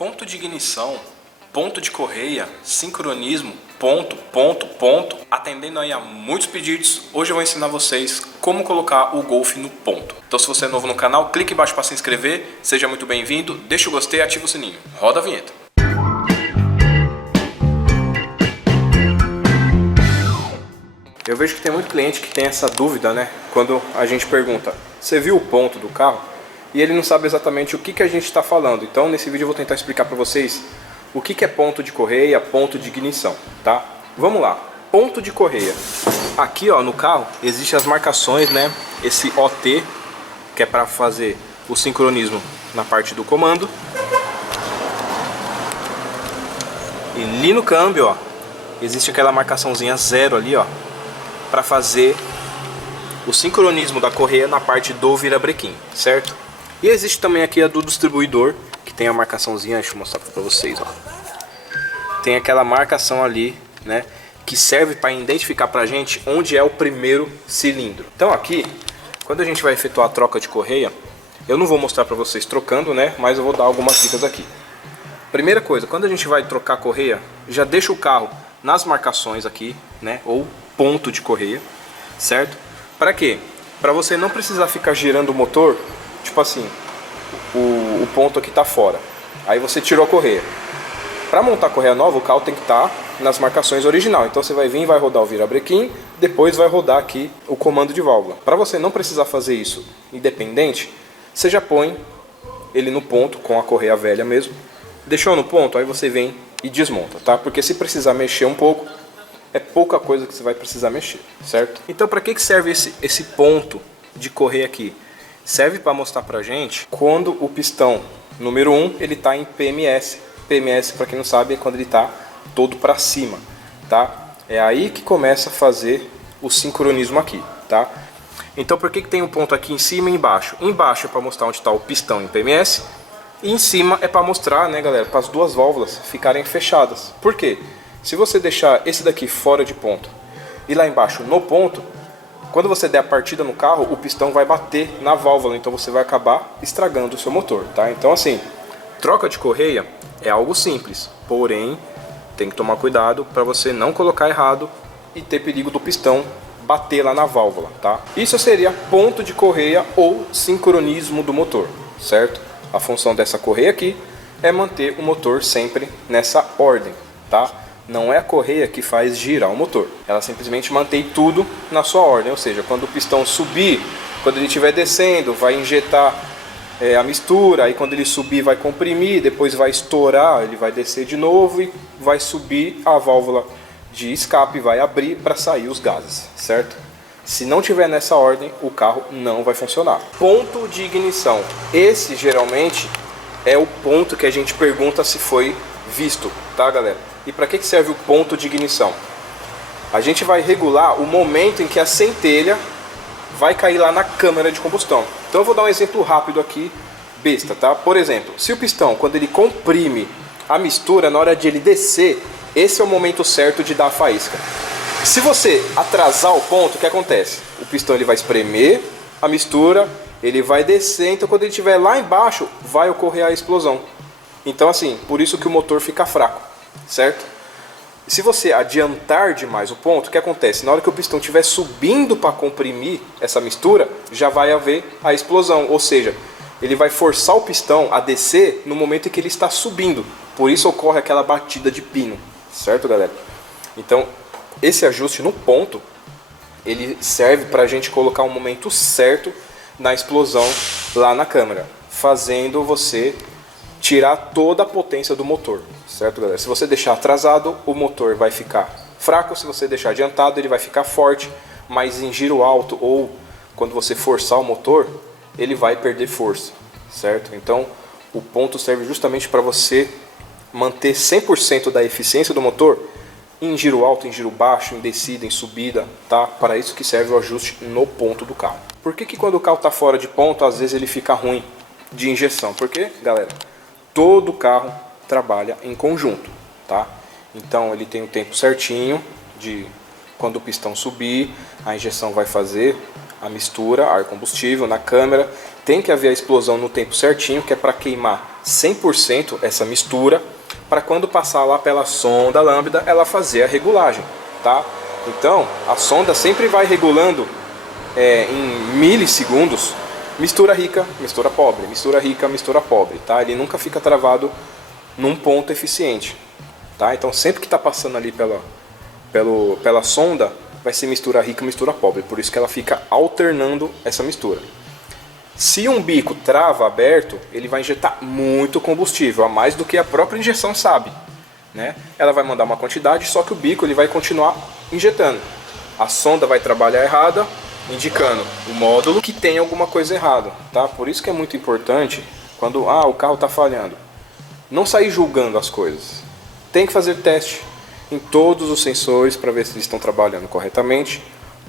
Ponto de ignição, ponto de correia, sincronismo, ponto. Atendendo aí a muitos pedidos, hoje eu vou ensinar vocês como colocar o Golf no ponto. Então se você é novo no canal, clique embaixo para se inscrever, seja muito bem-vindo, deixa o gostei e ativa o sininho. Roda a vinheta. Eu vejo que tem muito cliente que tem essa dúvida, né? Quando a gente pergunta, você viu o ponto do carro? E ele não sabe exatamente o que a gente está falando. Então nesse vídeo eu vou tentar explicar para vocês o que é ponto de correia, ponto de ignição, tá? Vamos lá, ponto de correia. Aqui ó, no carro existem as marcações, né? Esse OT, que é para fazer o sincronismo na parte do comando. E ali no câmbio, ó, existe aquela marcaçãozinha 0 ali, ó, para fazer o sincronismo da correia na parte do virabrequim, certo? E existe também aqui a do distribuidor, que tem a marcaçãozinha, deixa eu mostrar para vocês, ó. Tem aquela marcação ali, né, que serve para identificar pra gente onde é o primeiro cilindro. Então aqui, quando a gente vai efetuar a troca de correia, eu não vou mostrar para vocês trocando, né, mas eu vou dar algumas dicas aqui. Primeira coisa, quando a gente vai trocar a correia, já deixa o carro nas marcações aqui, né, ou ponto de correia, certo? Para quê? Para você não precisar ficar girando o motor, tipo assim, o ponto aqui tá fora. Aí você tirou a correia. Para montar a correia nova, o carro tem que estar nas marcações original. Então você vai vir e vai rodar o virabrequim, depois vai rodar aqui o comando de válvula. Para você não precisar fazer isso independente, você já põe ele no ponto com a correia velha mesmo. Deixou no ponto, aí você vem e desmonta, tá? Porque se precisar mexer um pouco, é pouca coisa que você vai precisar mexer, certo? Então para que serve esse ponto de correia aqui? Serve para mostrar pra gente quando o pistão número 1 ele tá em PMS. PMS, para quem não sabe, é quando ele tá todo para cima, tá? É aí que começa a fazer o sincronismo aqui, tá? Então por que tem um ponto aqui em cima e embaixo? Embaixo é para mostrar onde está o pistão em PMS e em cima é para mostrar, né, galera, para as duas válvulas ficarem fechadas. Por quê? Se você deixar esse daqui fora de ponto e lá embaixo no ponto, quando você der a partida no carro, o pistão vai bater na válvula, então você vai acabar estragando o seu motor, tá? Então assim, troca de correia é algo simples, porém tem que tomar cuidado para você não colocar errado e ter perigo do pistão bater lá na válvula, tá? Isso seria ponto de correia ou sincronismo do motor, certo? A função dessa correia aqui é manter o motor sempre nessa ordem, tá? Não é a correia que faz girar o motor, ela simplesmente mantém tudo na sua ordem, ou seja, quando o pistão subir, quando ele estiver descendo, vai injetar a mistura, aí quando ele subir vai comprimir, depois vai estourar, ele vai descer de novo e vai subir, a válvula de escape vai abrir para sair os gases, certo? Se não tiver nessa ordem, o carro não vai funcionar. Ponto de ignição, esse geralmente é o ponto que a gente pergunta se foi visto, tá, galera? E para que serve o ponto de ignição? A gente vai regular o momento em que a centelha vai cair lá na câmara de combustão. Então eu vou dar um exemplo rápido aqui, besta, tá? Por exemplo, se o pistão, quando ele comprime a mistura, na hora de ele descer, esse é o momento certo de dar a faísca. Se você atrasar o ponto, o que acontece? O pistão ele vai espremer a mistura, ele vai descer, então quando ele estiver lá embaixo, vai ocorrer a explosão. Então assim, por isso que o motor fica fraco, certo? Se você adiantar demais o ponto, o que acontece? Na hora que o pistão estiver subindo para comprimir essa mistura, já vai haver a explosão, ou seja, ele vai forçar o pistão a descer no momento em que ele está subindo. Por isso ocorre aquela batida de pino, certo, galera? Então, esse ajuste no ponto, ele serve para a gente colocar um momento certo na explosão lá na câmara, fazendo você tirar toda a potência do motor, certo, galera? Se você deixar atrasado, o motor vai ficar fraco. Se você deixar adiantado, ele vai ficar forte, mas em giro alto ou quando você forçar o motor, ele vai perder força, certo? Então, o ponto serve justamente para você manter 100% da eficiência do motor em giro alto, em giro baixo, em descida, em subida, tá? Para isso que serve o ajuste no ponto do carro. Por que quando o carro está fora de ponto, às vezes ele fica ruim de injeção? Porque, galera, todo carro trabalha em conjunto, tá? Então ele tem o tempo certinho de quando o pistão subir, a injeção vai fazer a mistura, ar combustível na câmera. Tem que haver a explosão no tempo certinho, que é para queimar 100% essa mistura, para quando passar lá pela sonda lambda, ela fazer a regulagem, tá? Então, a sonda sempre vai regulando em milissegundos, mistura rica, mistura pobre, mistura rica, mistura pobre, tá? Ele nunca fica travado num ponto eficiente, tá? Então, sempre que está passando ali pela sonda, vai ser mistura rica, mistura pobre, por isso que ela fica alternando essa mistura. Se um bico trava aberto, ele vai injetar muito combustível, a mais do que a própria injeção sabe, né? Ela vai mandar uma quantidade, só que o bico ele vai continuar injetando. A sonda vai trabalhar errada, indicando o módulo que tem alguma coisa errada, tá? Por isso que é muito importante, quando o carro está falhando, não sair julgando as coisas. Tem que fazer teste em todos os sensores para ver se eles estão trabalhando corretamente.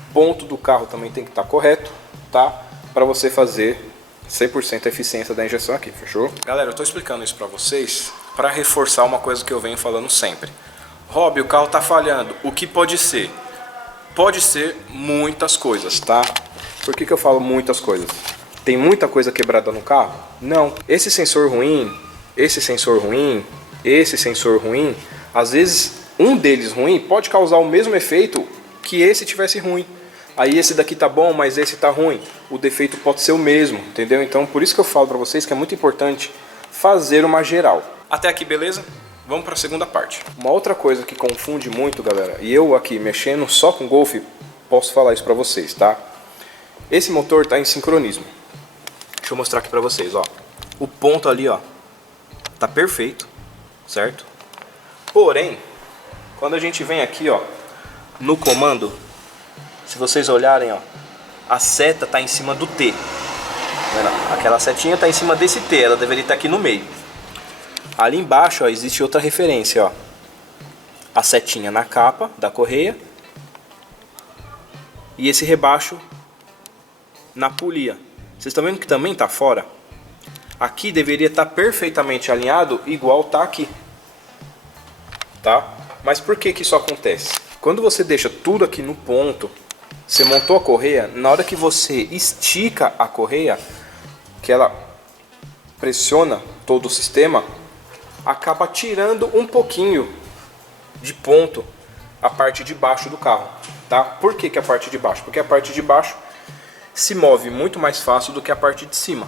O ponto do carro também tem que estar correto, tá? Para você fazer 100% a eficiência da injeção aqui, fechou? Galera, eu estou explicando isso para vocês para reforçar uma coisa que eu venho falando sempre. Rob, o carro está falhando, o que pode ser? Pode ser muitas coisas, tá? Por que eu falo muitas coisas? Tem muita coisa quebrada no carro? Não. Esse sensor ruim, esse sensor ruim, esse sensor ruim, às vezes um deles ruim pode causar o mesmo efeito que esse tivesse ruim. Aí esse daqui tá bom, mas esse tá ruim. O defeito pode ser o mesmo, entendeu? Então por isso que eu falo para vocês que é muito importante fazer uma geral. Até aqui, beleza? Vamos para a segunda parte. Uma outra coisa que confunde muito, galera, e eu aqui mexendo só com Golf, posso falar isso para vocês, tá? Esse motor tá em sincronismo. Deixa eu mostrar aqui para vocês, ó. O ponto ali, ó, tá perfeito, certo? Porém, quando a gente vem aqui, ó, no comando, se vocês olharem, ó, a seta tá em cima do T. Aquela setinha tá em cima desse T, ela deveria estar aqui no meio. Ali embaixo, ó, existe outra referência, ó. A setinha na capa da correia e esse rebaixo na polia. Vocês estão vendo que também tá fora? Aqui deveria estar perfeitamente alinhado, igual tá aqui, tá? Mas por que que isso acontece? Quando você deixa tudo aqui no ponto, você montou a correia, na hora que você estica a correia, que ela pressiona todo o sistema, acaba tirando um pouquinho de ponto a parte de baixo do carro, tá? Por que que a parte de baixo? Porque a parte de baixo se move muito mais fácil do que a parte de cima,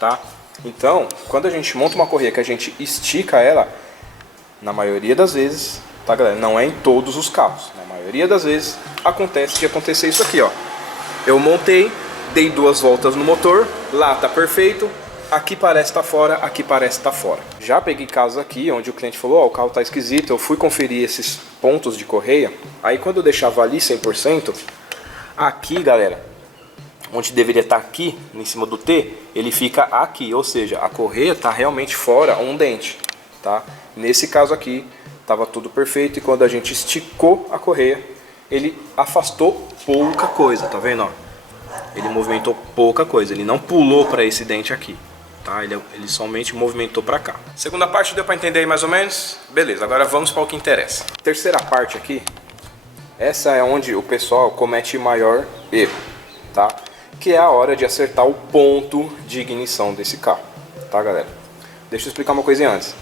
tá? Então, quando a gente monta uma correia que a gente estica ela, na maioria das vezes, tá, galera? Não é em todos os carros, na maioria das vezes acontece de acontecer isso aqui, ó. Eu montei, dei 2 voltas no motor, lá tá perfeito, aqui parece estar fora, aqui parece estar fora. Já peguei casos aqui onde o cliente falou, ó, o carro tá esquisito, eu fui conferir esses pontos de correia, aí quando eu deixava ali 100%, aqui, galera, onde deveria estar aqui, em cima do T, ele fica aqui, ou seja, a correia tá realmente fora um dente, tá? Nesse caso aqui, tava tudo perfeito e quando a gente esticou a correia, ele afastou pouca coisa, tá vendo, ó? Ele movimentou pouca coisa, ele não pulou para esse dente aqui, tá? Ele somente movimentou para cá. Segunda parte deu para entender aí mais ou menos? Beleza, agora vamos para o que interessa. Terceira parte aqui, essa é onde o pessoal comete maior erro, tá? Que é a hora de acertar o ponto de ignição desse carro, tá, galera? Deixa eu explicar uma coisinha antes.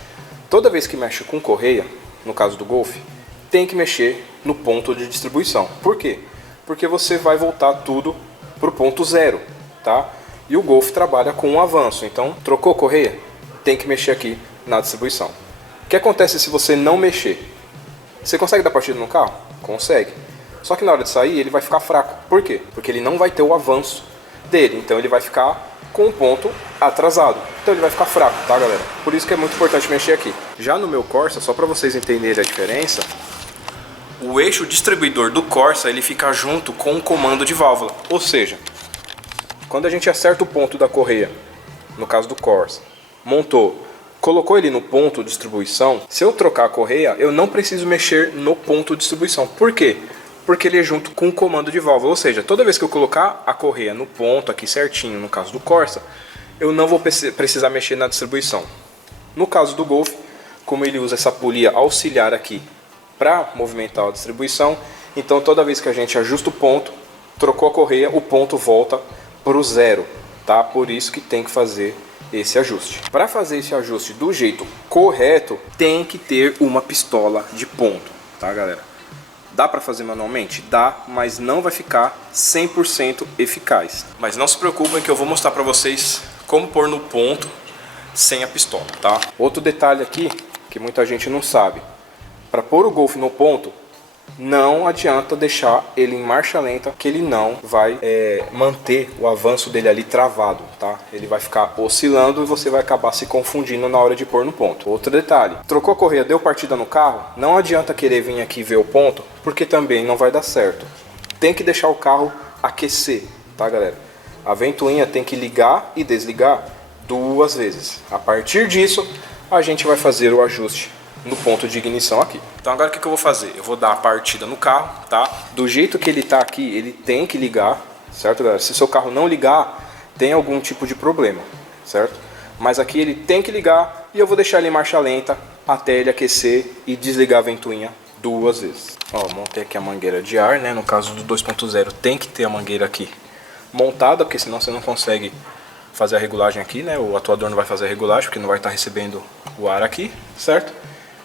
Toda vez que mexe com correia, no caso do Golf, tem que mexer no ponto de distribuição. Por quê? Porque você vai voltar tudo para o ponto zero, tá? E o Golf trabalha com um avanço, então trocou correia, tem que mexer aqui na distribuição. O que acontece se você não mexer? Você consegue dar partida no carro? Consegue. Só que na hora de sair ele vai ficar fraco. Por quê? Porque ele não vai ter o avanço dele, então ele vai ficar com um ponto atrasado. Então ele vai ficar fraco, tá, galera? Por isso que é muito importante mexer aqui. Já no meu Corsa, só para vocês entenderem a diferença, o eixo distribuidor do Corsa ele fica junto com o comando de válvula. Ou seja, quando a gente acerta o ponto da correia, no caso do Corsa, montou, colocou ele no ponto de distribuição, se eu trocar a correia, eu não preciso mexer no ponto de distribuição. Por quê? Porque ele é junto com o comando de válvula. Ou seja, toda vez que eu colocar a correia no ponto aqui certinho, no caso do Corsa, eu não vou precisar mexer na distribuição. No caso do Golf, como ele usa essa polia auxiliar aqui para movimentar a distribuição, então toda vez que a gente ajusta o ponto, trocou a correia, o ponto volta para o zero, tá? Por isso que tem que fazer esse ajuste. Para fazer esse ajuste do jeito correto, tem que ter uma pistola de ponto, tá, galera? Dá para fazer manualmente? Dá, mas não vai ficar 100% eficaz. Mas não se preocupem que eu vou mostrar para vocês como pôr no ponto sem a pistola, tá? Outro detalhe aqui que muita gente não sabe. Para pôr o Golf no ponto, não adianta deixar ele em marcha lenta, que ele não vai manter o avanço dele ali travado, tá? Ele vai ficar oscilando e você vai acabar se confundindo na hora de pôr no ponto. Outro detalhe, trocou a correia, deu partida no carro, não adianta querer vir aqui ver o ponto, porque também não vai dar certo. Tem que deixar o carro aquecer, tá, galera? A ventoinha tem que ligar e desligar 2 vezes. A partir disso, a gente vai fazer o ajuste no ponto de ignição aqui. Então agora o que eu vou fazer? Eu vou dar a partida no carro, tá? Do jeito que ele tá aqui, ele tem que ligar, certo, galera? Se seu carro não ligar, tem algum tipo de problema, certo? Mas aqui ele tem que ligar e eu vou deixar ele em marcha lenta até ele aquecer e desligar a ventoinha 2 vezes. Ó, montei aqui a mangueira de ar, né? No caso do 2.0 tem que ter a mangueira aqui montada, porque senão você não consegue fazer a regulagem aqui, né? O atuador não vai fazer a regulagem, porque não vai estar recebendo o ar aqui, certo?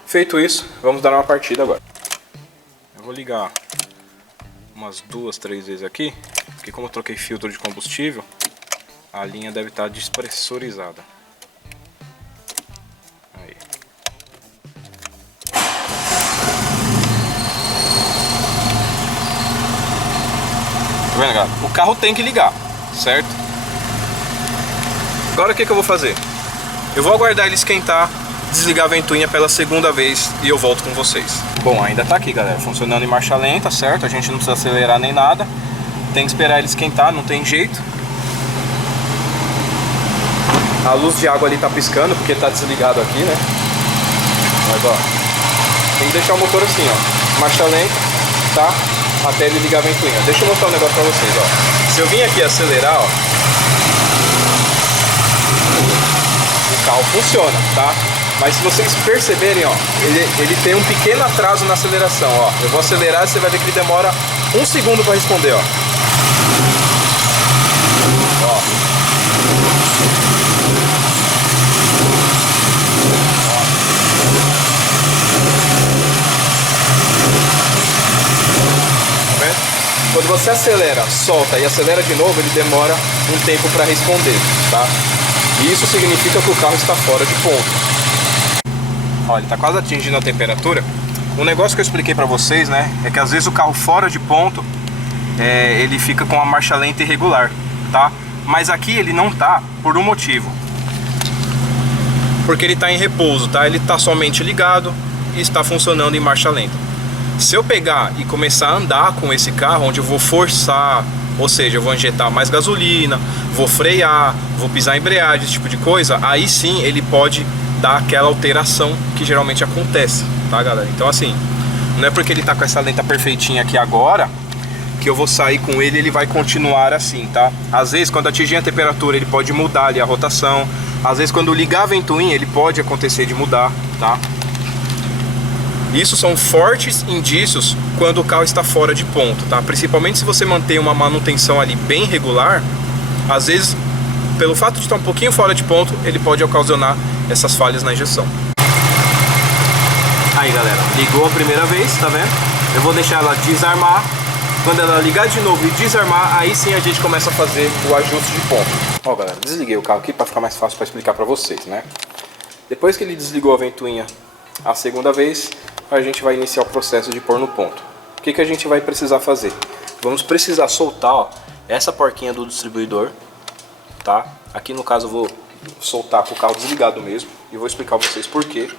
Feito isso, vamos dar uma partida agora. Eu vou ligar umas 2, 3 vezes aqui, porque como eu troquei filtro de combustível, a linha deve estar despressurizada. Aí. Tá vendo, galera? O carro tem que ligar, certo? Agora o que eu vou fazer? Eu vou aguardar ele esquentar, desligar a ventoinha pela segunda vez e eu volto com vocês. Bom, ainda tá aqui, galera, funcionando em marcha lenta, certo? A gente não precisa acelerar nem nada. Tem que esperar ele esquentar, não tem jeito. A luz de água ali tá piscando porque tá desligado aqui, né? Mas ó, tem que deixar o motor assim, ó, marcha lenta, tá? Até ele ligar a ventoinha. Deixa eu mostrar um negócio pra vocês, ó. Se eu vim aqui acelerar, ó, o carro funciona, tá? Mas se vocês perceberem, ó, ele tem um pequeno atraso na aceleração, ó. Eu vou acelerar e você vai ver que ele demora 1 segundo para responder, ó. Ó. Tá vendo? Quando você acelera, solta e acelera de novo, ele demora um tempo para responder, tá? E isso significa que o carro está fora de ponto. Ó, ele está quase atingindo a temperatura. Um negócio que eu expliquei para vocês, né, é que às vezes o carro fora de ponto, ele fica com a marcha lenta irregular, tá? Mas aqui ele não tá por um motivo. Porque ele está em repouso, tá? Ele está somente ligado e está funcionando em marcha lenta. Se eu pegar e começar a andar com esse carro, onde eu vou forçar, ou seja, eu vou injetar mais gasolina, vou frear, vou pisar em embreagem, esse tipo de coisa, aí sim ele pode dar aquela alteração que geralmente acontece, tá, galera? Então assim, não é porque ele tá com essa lenta perfeitinha aqui agora que eu vou sair com ele e ele vai continuar assim, tá? Às vezes quando atingir a temperatura ele pode mudar ali a rotação, às vezes quando ligar a ventoinha ele pode acontecer de mudar, tá? Isso são fortes indícios quando o carro está fora de ponto, tá? Principalmente se você mantém uma manutenção ali bem regular, às vezes, pelo fato de estar um pouquinho fora de ponto, ele pode ocasionar essas falhas na injeção. Aí, galera, ligou a primeira vez, tá vendo? Eu vou deixar ela desarmar. Quando ela ligar de novo e desarmar, aí sim a gente começa a fazer o ajuste de ponto. Ó, galera, desliguei o carro aqui para ficar mais fácil para explicar para vocês, né? Depois que ele desligou a ventoinha a segunda vez, a gente vai iniciar o processo de pôr no ponto. O que a gente vai precisar fazer? Vamos precisar soltar, ó, essa porquinha do distribuidor, tá? Aqui no caso eu vou soltar com o carro desligado mesmo e vou explicar pra vocês por quê.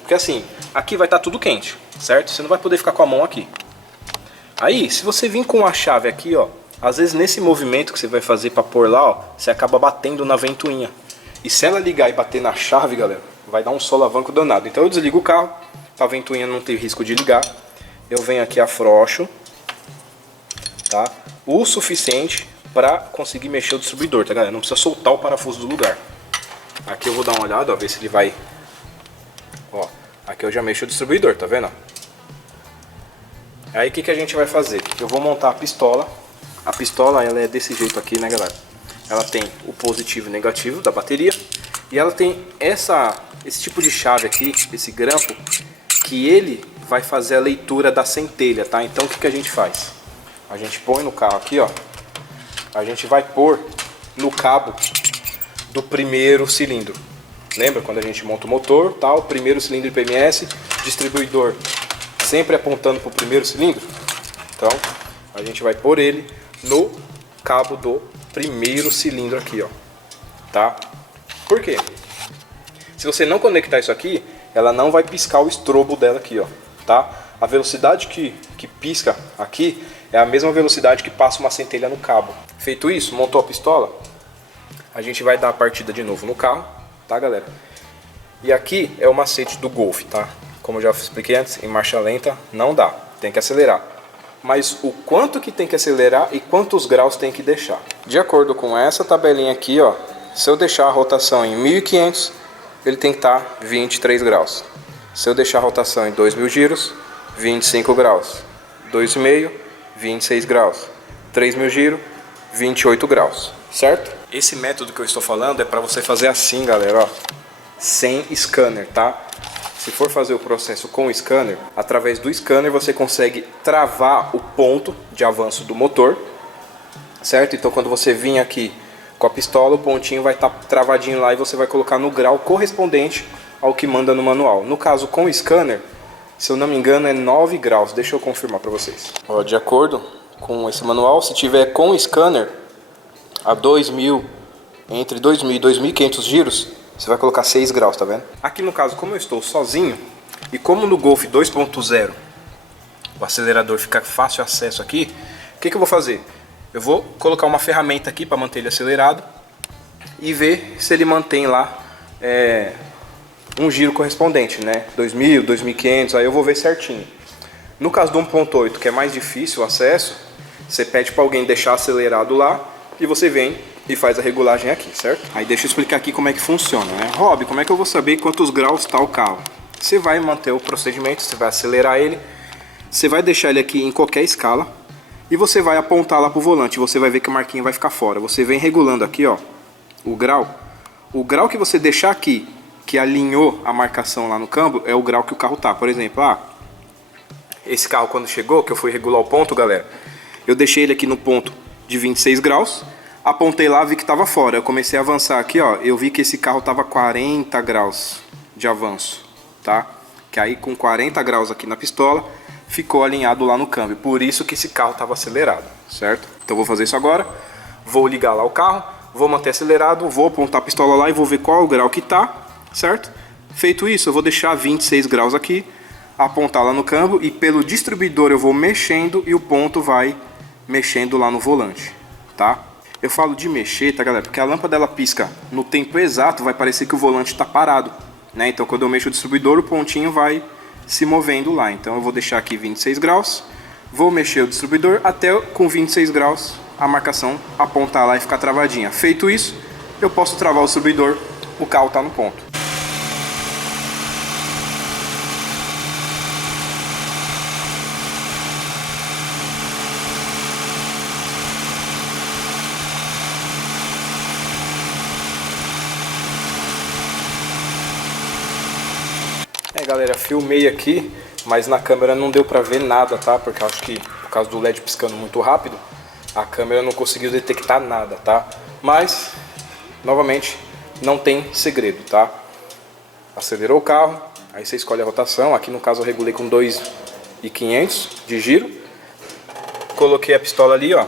Porque assim, aqui vai estar tudo quente, certo? Você não vai poder ficar com a mão aqui. Aí, se você vir com a chave aqui, ó, às vezes nesse movimento que você vai fazer para pôr lá, ó, você acaba batendo na ventoinha. E se ela ligar e bater na chave, galera, vai dar um solavanco danado. Então eu desligo o carro, pra ventoinha não ter risco de ligar. Eu venho aqui, afrouxo, tá? O suficiente para conseguir mexer o distribuidor, tá, galera? Não precisa soltar o parafuso do lugar. Aqui eu vou dar uma olhada, ó, ver se ele vai... Ó, aqui eu já mexo o distribuidor, tá vendo? Aí o que a gente vai fazer? Eu vou montar a pistola. A pistola, ela é desse jeito aqui, né, galera? Ela tem o positivo e o negativo da bateria. E ela tem esse tipo de chave aqui, esse grampo, que ele vai fazer a leitura da centelha, tá? Então o que a gente faz? A gente põe no carro aqui, ó. A gente vai pôr no cabo do primeiro cilindro. Lembra quando a gente monta o motor, tal, primeiro cilindro IPMS, distribuidor sempre apontando para o primeiro cilindro? Então a gente vai pôr ele no cabo do primeiro cilindro aqui, ó, tá? Por quê? Se você não conectar isso aqui, ela não vai piscar o estrobo dela aqui, ó, tá? A velocidade que pisca aqui é a mesma velocidade que passa uma centelha no cabo. Feito isso, montou a pistola, a gente vai dar a partida de novo no carro, tá, galera? E aqui é o macete do Golf, tá? Como eu já expliquei antes, em marcha lenta não dá, tem que acelerar. Mas o quanto que tem que acelerar e quantos graus tem que deixar? De acordo com essa tabelinha aqui, ó, se eu deixar a rotação em 1500, ele tem que estar 23 graus. Se eu deixar a rotação em 2000 giros, 25 graus. 2,5, 26 graus. 3000 giros, 28 graus, certo? Esse método que eu estou falando é para você fazer assim, galera, ó, sem scanner, tá? Se for fazer o processo com o scanner, através do scanner você consegue travar o ponto de avanço do motor, certo? Então quando você vir aqui com a pistola, o pontinho vai estar travadinho lá e você vai colocar no grau correspondente ao que manda no manual. No caso com o scanner, se eu não me engano é 9 graus, deixa eu confirmar para vocês. Ó, de acordo com esse manual, se tiver com o scanner a 2000, entre 2000 e 2500 giros, você vai colocar 6 graus, tá vendo? Aqui no caso, como eu estou sozinho, e como no Golf 2.0 o acelerador fica fácil acesso aqui, o que eu vou fazer? Eu vou colocar uma ferramenta aqui para manter ele acelerado e ver se ele mantém lá um giro correspondente, né? 2000, 2500, aí eu vou ver certinho. No caso do 1.8, que é mais difícil o acesso, você pede para alguém deixar acelerado lá e você vem e faz a regulagem aqui, certo? Aí deixa eu explicar aqui como é que funciona, né? Rob, como é que eu vou saber quantos graus está o carro? Você vai manter o procedimento, você vai acelerar ele, você vai deixar ele aqui em qualquer escala e você vai apontar lá pro volante, você vai ver que a marquinha vai ficar fora. Você vem regulando aqui, ó, o grau. O grau que você deixar aqui, que alinhou a marcação lá no câmbio, é o grau que o carro tá. Por exemplo, esse carro quando chegou, que eu fui regular o ponto, galera, eu deixei ele aqui no ponto de 26 graus, apontei lá, vi que estava fora. Eu comecei a avançar aqui, ó, eu vi que esse carro tava 40 graus de avanço, tá? Que aí com 40 graus aqui na pistola, ficou alinhado lá no câmbio. Por isso que esse carro tava acelerado, certo? Então vou fazer isso agora, vou ligar lá o carro, vou manter acelerado, vou apontar a pistola lá e vou ver qual é o grau que tá, certo? Feito isso, eu vou deixar 26 graus aqui, apontar lá no câmbio e pelo distribuidor eu vou mexendo e o ponto vai mexendo lá no volante, tá? Eu falo de mexer, tá, galera? Porque a lâmpada ela pisca no tempo exato, vai parecer que o volante está parado, né? Então quando eu mexo o distribuidor, o pontinho vai se movendo lá. Então eu vou deixar aqui 26 graus, vou mexer o distribuidor até com 26 graus a marcação apontar lá e ficar travadinha. Feito isso, eu posso travar o distribuidor, o carro está no ponto. Galera, filmei aqui, mas na câmera não deu pra ver nada, tá? Porque eu acho que por causa do LED piscando muito rápido, a câmera não conseguiu detectar nada, tá? Mas, novamente, não tem segredo, tá? Acelerou o carro, aí você escolhe a rotação. Aqui no caso eu regulei com 2.500 de giro. Coloquei a pistola ali, ó,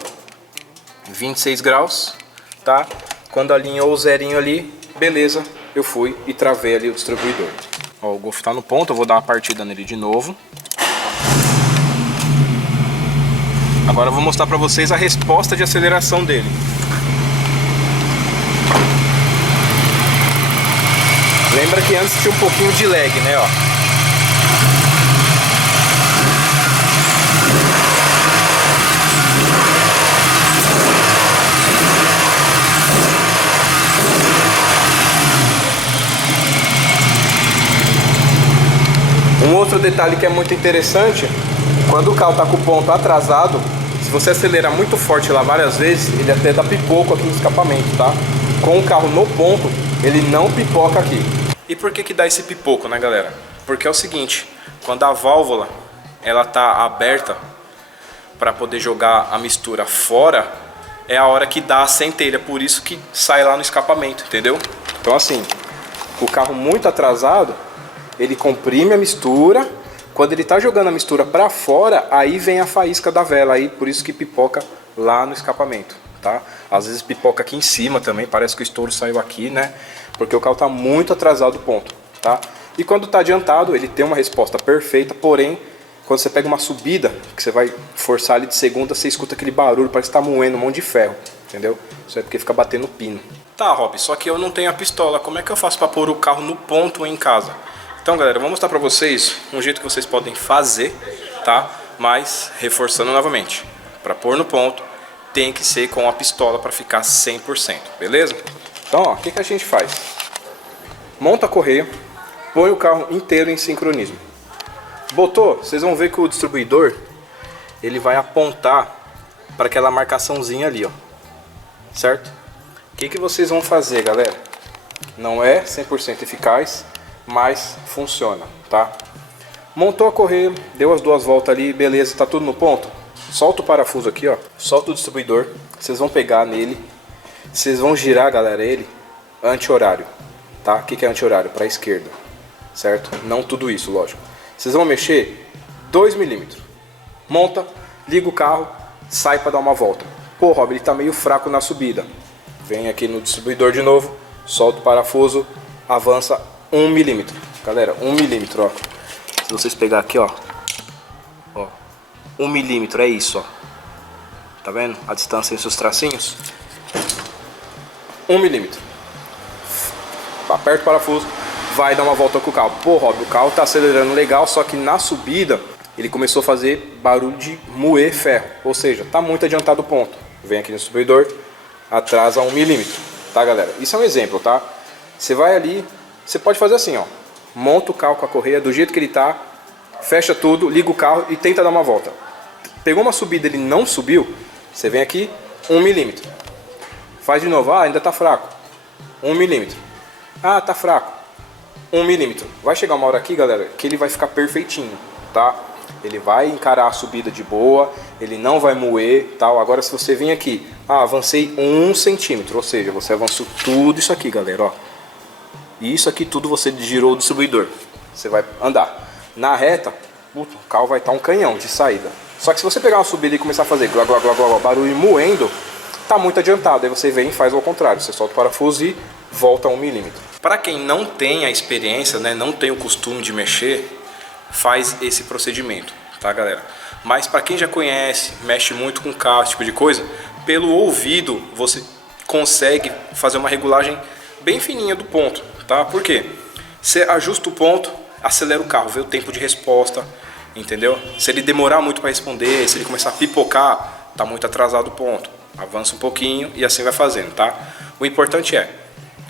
26 graus, tá? Quando alinhou o zerinho ali, beleza, eu fui e travei ali o distribuidor. Ó, o Golf tá no ponto, eu vou dar uma partida nele de novo. Agora eu vou mostrar pra vocês a resposta de aceleração dele. Lembra que antes tinha um pouquinho de lag, né, ó. Um outro detalhe que é muito interessante, quando o carro está com o ponto atrasado, se você acelerar muito forte lá várias vezes, ele até dá pipoco aqui no escapamento, tá? Com o carro no ponto, ele não pipoca aqui. E por que dá esse pipoco, né, galera? Porque é o seguinte, quando a válvula ela tá aberta para poder jogar a mistura fora, é a hora que dá a centelha, por isso que sai lá no escapamento, entendeu? Então assim, o carro muito atrasado, ele comprime a mistura, quando ele tá jogando a mistura para fora, aí vem a faísca da vela, aí por isso que pipoca lá no escapamento, tá? Às vezes pipoca aqui em cima também, parece que o estouro saiu aqui, né? Porque o carro tá muito atrasado do ponto, tá? E quando tá adiantado, ele tem uma resposta perfeita, porém, quando você pega uma subida, que você vai forçar ali de segunda, você escuta aquele barulho, parece que tá moendo um monte de ferro, entendeu? Isso é porque fica batendo pino. Tá, Rob, só que eu não tenho a pistola, como é que eu faço para pôr o carro no ponto em casa? Então, galera, eu vou mostrar para vocês um jeito que vocês podem fazer, tá? Mas, reforçando novamente, para pôr no ponto, tem que ser com a pistola para ficar 100%, beleza? Então, ó, o que a gente faz? Monta a correia, põe o carro inteiro em sincronismo. Botou, vocês vão ver que o distribuidor, ele vai apontar para aquela marcaçãozinha ali, ó. Certo? O que vocês vão fazer, galera? Não é 100% eficaz, mas funciona, tá? Montou a correia, deu as duas voltas ali, beleza, tá tudo no ponto? Solta o parafuso aqui, ó. Solta o distribuidor, vocês vão pegar nele, vocês vão girar, galera, ele anti-horário, tá? O que é anti-horário? Para a esquerda, certo? Não tudo isso, lógico. Vocês vão mexer 2 milímetros. Monta, liga o carro, sai para dar uma volta. Pô, Rob, ele tá meio fraco na subida. Vem aqui no distribuidor de novo, solta o parafuso, avança 1 milímetro. Galera, 1 milímetro, ó. Se vocês pegar aqui, ó. 1 milímetro, é isso, ó. Tá vendo? A distância entre os tracinhos. 1 milímetro. Aperta o parafuso, vai dar uma volta com o carro. Pô, Rob, o carro tá acelerando legal, só que na subida ele começou a fazer barulho de moer ferro. Ou seja, tá muito adiantado o ponto. Vem aqui no distribuidor, atrasa 1 milímetro, tá, galera? Isso é um exemplo, tá? Você vai ali, você pode fazer assim, ó. Monta o carro com a correia do jeito que ele tá, fecha tudo, liga o carro e tenta dar uma volta. Pegou uma subida, ele não subiu, você vem aqui, 1 milímetro. Faz de novo, ainda tá fraco. 1 milímetro. Ah, tá fraco. 1 milímetro. Vai chegar uma hora aqui, galera, que ele vai ficar perfeitinho, tá? Ele vai encarar a subida de boa, ele não vai moer, tal. Agora se você vir aqui, avancei 1 centímetro, ou seja, você avançou tudo isso aqui, galera, ó. E isso aqui tudo você girou o distribuidor. Você vai andar. Na reta, o carro vai estar um canhão de saída. Só que se você pegar uma subida e começar a fazer glá, glá, glá, glá, barulho moendo, tá muito adiantado. Aí você vem e faz ao contrário. Você solta o parafuso e volta 1 milímetro. Para quem não tem a experiência, né, não tem o costume de mexer, faz esse procedimento, tá, galera? Mas para quem já conhece, mexe muito com carro, esse tipo de coisa, pelo ouvido você consegue fazer uma regulagem bem fininha do ponto, tá? Por quê? Você ajusta o ponto, acelera o carro, vê o tempo de resposta, entendeu? Se ele demorar muito para responder, se ele começar a pipocar, tá muito atrasado o ponto. Avança um pouquinho e assim vai fazendo, tá? O importante é,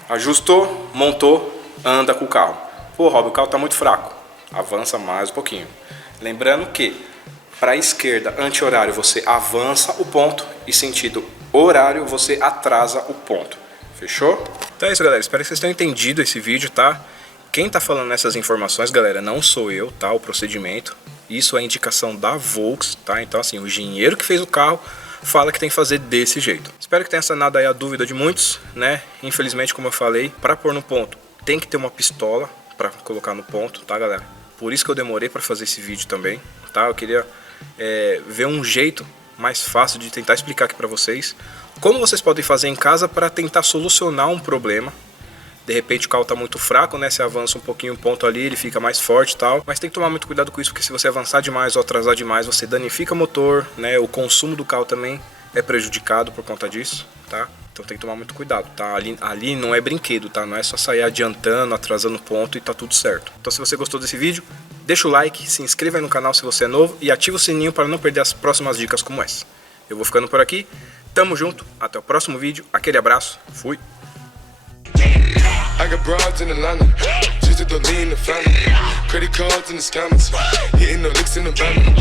ajustou, montou, anda com o carro. Pô, Rob, o carro tá muito fraco. Avança mais um pouquinho. Lembrando que para a esquerda, anti-horário, você avança o ponto e sentido horário, você atrasa o ponto. Fechou? Então é isso, galera. Espero que vocês tenham entendido esse vídeo, tá? Quem tá falando essas informações, galera, não sou eu, tá? O procedimento. Isso é indicação da Volks, tá? Então, assim, o engenheiro que fez o carro fala que tem que fazer desse jeito. Espero que tenha sanado aí a dúvida de muitos, né? Infelizmente, como eu falei, para pôr no ponto, tem que ter uma pistola para colocar no ponto, tá, galera? Por isso que eu demorei para fazer esse vídeo também, tá? Eu queria ver um jeito mais fácil de tentar explicar aqui para vocês como vocês podem fazer em casa para tentar solucionar um problema. De repente o carro está muito fraco, né? Você avança um pouquinho o ponto ali, ele fica mais forte e tal. Mas tem que tomar muito cuidado com isso, porque se você avançar demais ou atrasar demais, você danifica o motor, né? O consumo do carro também é prejudicado por conta disso, tá? Então tem que tomar muito cuidado, tá? Ali não é brinquedo, tá? Não é só sair adiantando, atrasando ponto e tá tudo certo. Então se você gostou desse vídeo, deixa o like, se inscreva aí no canal se você é novo e ativa o sininho para não perder as próximas dicas como essa. Eu vou ficando por aqui, tamo junto, até o próximo vídeo, aquele abraço, fui! I got broads in Atlanta, just to the lean the family. Credit cards in the scammers, hitting the licks in the van.